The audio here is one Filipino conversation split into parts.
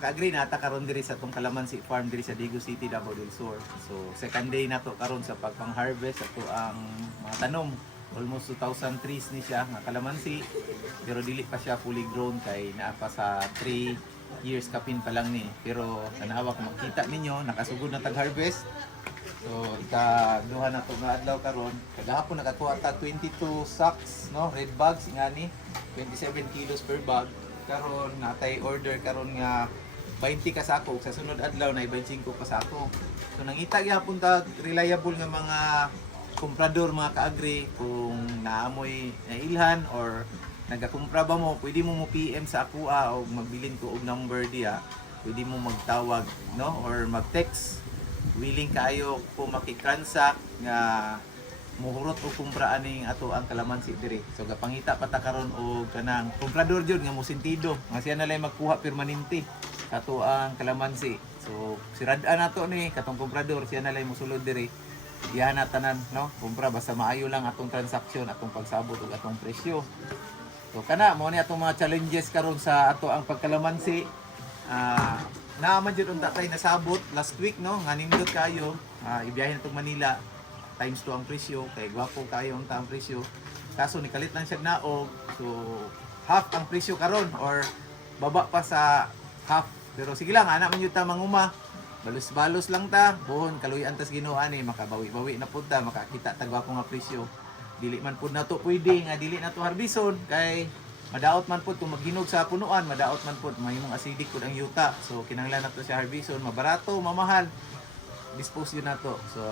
ka-agree na ata karon diri sa tong Calamansi Farm diri sa Digo City, Davao del Sur. So second day na to karon sa pagpang-harvest ato ang mga tanom. Almost 2,000 trees ni siya nga kalamansi, pero dili pa siya fully grown kay naa pa sa 3 years kapin pa lang ni. Pero tanawa kung makita ninyo nakasugod na tag-harvest. So ikaduha na to nga adlaw karon. Kagahapon nakakuha ta 22 sacks, no, red bags ingani, 27 kilos per bag. Karon natay order karon nga 20 ka sako, sa sunod adlaw na 25 ka sako. So nangita gyapon ta reliable nga mga komprador, mga ka-agri, kung naamoy nailhan or nagakumpra ba mo, pwede mo PM sa akuha o magbilin ko og number diya, pwede mo magtawag, no, or mag-text. Willing kayo kung makikransak nga muhurot o kumpra aning ato ang kalamansi diri. So gapangita pa ta karon og kanang komprador jud nga mo sentido nga siya na lang magkuha permanente ato ang kalamansi. So sirad-an nato ni katong komprador, siya na lang mosulod diri. Diyan na tanan, no, kumpra basta maayo lang atong transaksyon, atong pagsabot ug atong presyo. So kana mo ni atong mga challenges karon sa ato ang pagkalamansi. Naaman jud unta kay nasabot last week, no, nga nindot kayo ibiyahe na tong Manila times 2 ang presyo, kay gwapo kayo ang taang presyo. Kaso nikalit lang siya naog, so half ang presyo karon or baba pa sa half. Pero sige lang, anak man yun ta manguma. Balos-balos lang ta, buhon kaluyan tas Ginoo ani, makabawi-bawi na pud ta, makakita ta gwapo nga presyo. Dili man pud nato pwede nga dili nato harbison kay madaot man pud kung maghinog sa punuan, madaot man pud mahimong acidic pud ang yuta. So kinahanglan nato siya harbison, mabarato, mamahal. Dispose yun nato. So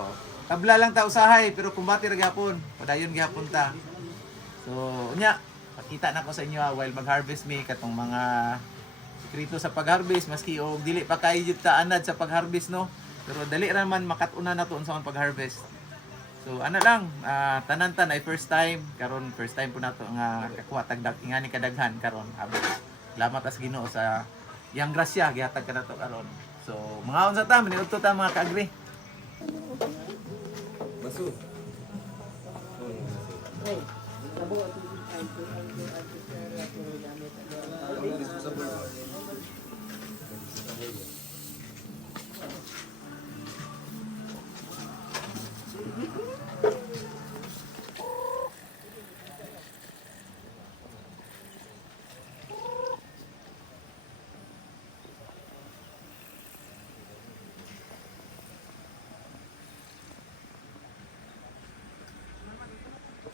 tabla lang ta usahay pero kumbati ra gyapon, padayon gyapon ta. So unya, pakita na ko sa inyo while mag-harvest me katong mga sekreto sa pag-harvest, maski og dili pa kay jud ta anad sa pag-harvest, no. Pero dali ra man makat-una nato unsa man pag-harvest. So ana lang, tanan ta ay first time, karon first time po nato nga kakuha tagdag ingani kadaghan karon. Salamat as Ginoo sa yang grasya gihatag kanato karon. So mga unsa ta maniudto ta mga ka-agri. Baso. Hey, labo ato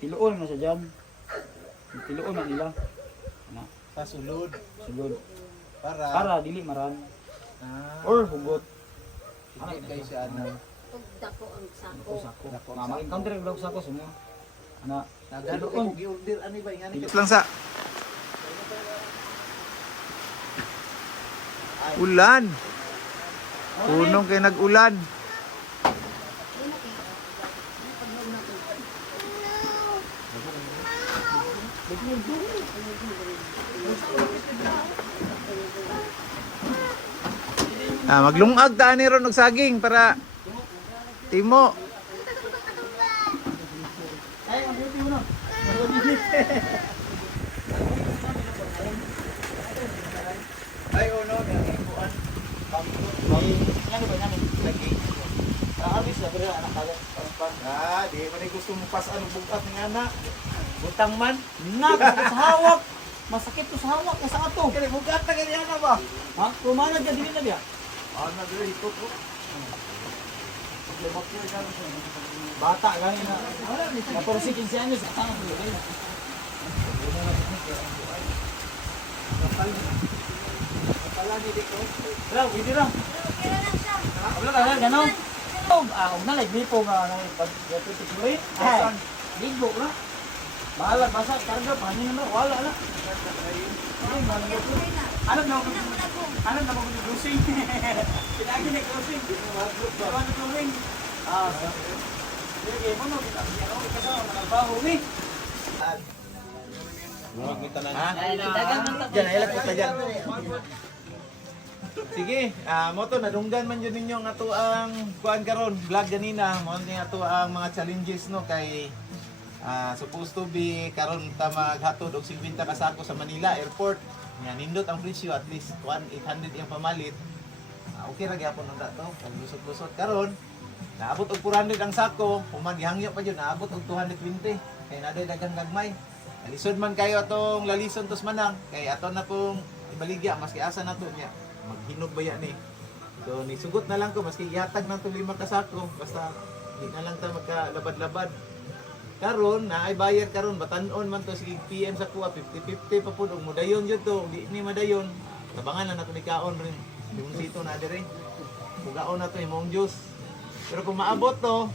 Tiluon na siya dyan. Tiluon na nila. Na. Pasulod Sulod. para Para dili maran. Or hugot. hindi kay siya ana. Dako ang sako. Sako. Ma-encounter yung vlog sako sumo. Ana. Nagano ko gi-order ani ba ingani Dili. lang sa ulan. Unong kay nag-ulan. Maglungag ta ni ron og saging para timo. Ay, ang beauty mo no. Ay ono nagikuan. Ano ba namin? Lagi. Alis na pero anak kaya. Di man ay gusto mo pas ano bugat ng anak. Butang man. Nak sa hawak. Masakit to sa hawak sa ato. Kani bugat na kani ana ba? Ha? Kumana dyan dili na biya. Ana diri ito ko. Bata lang na. Wala ni. 14 15 anyos sa tanga ko. Kapala ni dito. Bro, hindi ra. Wala ka lang ganon. Og na like po nga nang pag-tutuloy. Ay. Ligo na. Bahala basa karga panin na wala na. Ano na mo ni cruising? Pinagi ni cruising. Ano cruising? Sige, mo no kita. Ano kita sa trabaho ni? Kita na. Diyan ay lapit diyan. Sige, mo to nadunggan man yun ninyo nga to ang kuan karon, vlog ganina, mo nga to ang mga challenges no kay supposed to be karon ta maghatod og 50 ka sako sa Manila Airport. Nga nindot ang presyo at least 1,800 yung pamalit. Okay ra gyapon ang dato. Pag lusot-lusot karon, naabot og 400 ang sako, human gihangyo pa jud naabot og 220. Kay naday daghang gagmay. Lisod man kayo atong lalison tos manang kay ato na pong ibaligya maski asa nato niya. Maghinog ba yan eh. So nisugot na lang ko maski ihatag nang 5 ka sako basta di na lang ta magkalabad-labad. Karon na ay bayar karon batan-on man to sige PM sa kuha 50-50 pa pud og modayon jud to di ni madayon. Tabangan na nato ni kaon rin. Yung sito na dire. Bugaon na to imong juice. Pero kung maabot to,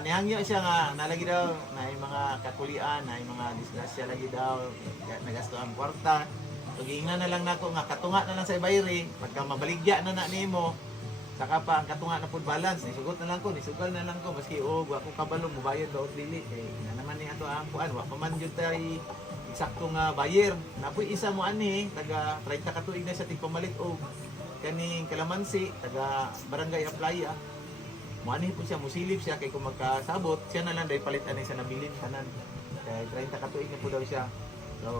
nihangyo siya nga nalagi daw na mga kakulian, na mga disgrasya lagi daw, nagasto ang kwarta. Pag-iingnan na lang nako nga katunga na lang sa bayri, pagka mabaligya na nimo, saka pa ang katunga na pud balance, nisugot na lang ko, nisugal na lang ko maski wa ko kabalo mo bayad daw dili kay na naman ni ato ang kuan, wa pa man jud tay eksakto nga buyer. Napoy isa mo ani taga 30 ka tuig na sa tigpamalit og kaning kalamansi taga Barangay Aplaya. Muani po siya, musilip siya kay kung magkasabot, siya na lang dahil palitan na siya nabilin kanan. Kay 30 katuig na po daw siya. So,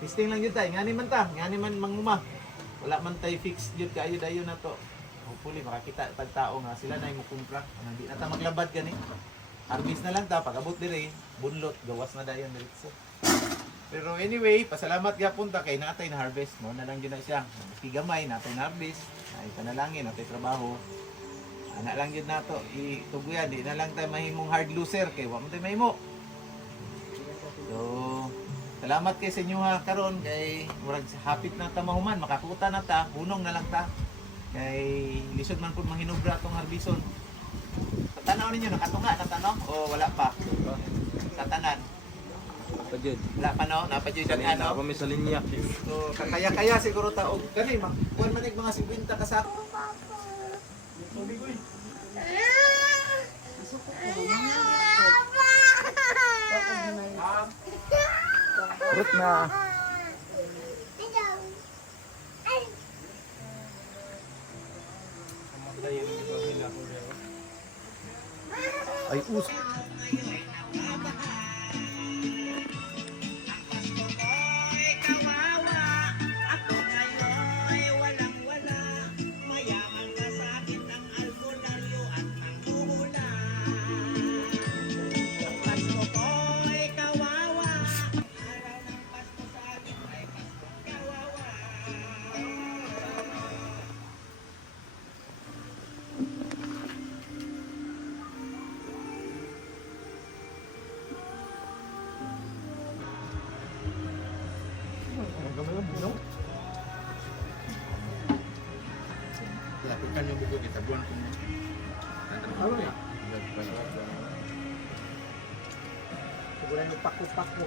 testing lang yun tayo. Ngani man ta, ngani man manguma. Wala man tayo fix yun kayo dayo na to. Hopefully, makakita tagtao nga sila na yung mukumpra. Hindi na ta maglabad gani. Harvest na lang ta, pag-abot dire, bunlot, gawas na dayon diretso. Pero anyway, pasalamat gyapon ta kay natay na harvest mo na lang yun na siya. Maski gamay, natay na harvest, ay panalangin, natay trabaho. Ana lang yun nato ituguyan, di na lang tayo mahimong hard loser kay wa man tayo mahimo. So, salamat kay sa inyo ha karon kay murag hapit na ta mahuman, makakuta na ta, hunong na lang ta. Kay lisod man pud mahinubra tong harbison. Tanaw ninyo nakatunga na tanong o wala pa? Sa tanan. Pajud. Wala pa no, napadyoy dali ano. Ako may sa linya. So, kaya siguro ta og kani kuan man mga 50 ka sa Urut na. ay us. Lakukan yung buko kita buwan kung ano ya? Siguro yung pako-pako.